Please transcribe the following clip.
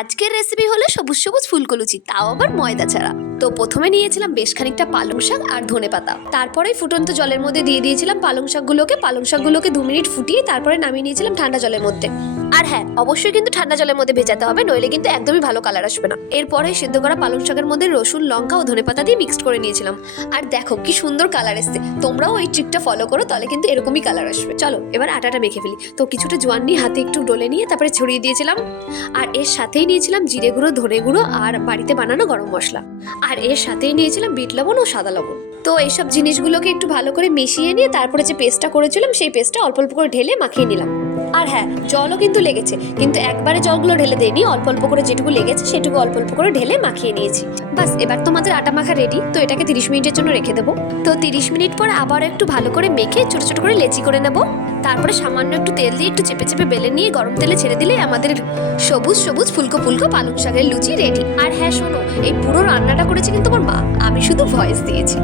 আজকের রেসিপি হলো সবুজ সবুজ ফুলকো লুচি, তাও আবার ময়দা ছাড়া। তো প্রথমে নিয়েছিলাম বেশ খানিকটা পালং শাক আর ধনেপাতা, তারপরে ফুটন্ত জলের মধ্যে দিয়ে দিয়েছিলাম পালং শাকগুলোকে 2 মিনিট ফুটিয়ে তারপরে নামিয়ে নিয়েছিলাম ঠান্ডা জলের মধ্যে। আর হ্যাঁ, অবশ্যই কিন্তু ঠান্ডা জলের মধ্যে ভেজাতে হবে, নইলে কিন্তু একদমই ভালো কালার আসবে না। এরপরে সিদ্ধ করা পালং শাকের মধ্যে রসুন, লঙ্কা ও ধনেপাতা দিয়ে মিক্সড করে নিয়েছিলাম। আর দেখো কি সুন্দর কালার এসছে। তোমরাও এই ট্রিকটা ফলো করো, তাহলে কিন্তু এরকমই কালার আসবে। চলো এবার আটাটা মেখে ফেলি। তো কিছুটা জোয়ান নিয়ে হাতে একটু ডলে নিয়ে তারপরে ছড়িয়ে দিয়েছিলাম। আর এর সাথেই নিয়েছিলাম জিরে গুঁড়ো, ধনে গুঁড়ো আর বাড়িতে বানানো গরম মশলা। আর এর সাথেই নিয়েছিলাম বিট লবণ ও সাদা লবণ। তো এইসব জিনিসগুলোকে একটু ভালো করে মিশিয়ে নিয়ে তারপরে যে পেস্টটা করেছিলাম সেই পেস্টটা অল্প অল্প করে ঢেলে মাখিয়ে নিলাম। আর হ্যাঁ, জলও কিন্তু লেগেছে, কিন্তু একবারে জলগুলো ঢেলে দেয়নি, অল্প অল্প করে যেটুকু লেগেছে সেটুকু অল্প অল্প করে ঢেলে মাখিয়ে নিয়েছি। বাস, এবার তোমাদের আটা মাখা রেডি। তো এটাকে 30 মিনিটের জন্য রেখে দেবো। তো 30 মিনিট পর আবার একটু ভালো করে মেখে ছোট ছোট করে লেচি করে নেব। তারপরে সামান্য একটু তেল দিয়ে একটু চেপে চেপে বেলে নিয়ে গরম তেলে ছেড়ে দিলে আমাদের সবুজ সবুজ ফুলকো ফুলকো পালং শাকের লুচি রেডি। আর হ্যাঁ শোনো, এই পুরো রান্নাটা করেছে কিন্তু আমার মা, আমি শুধু ভয়েস দিয়েছি।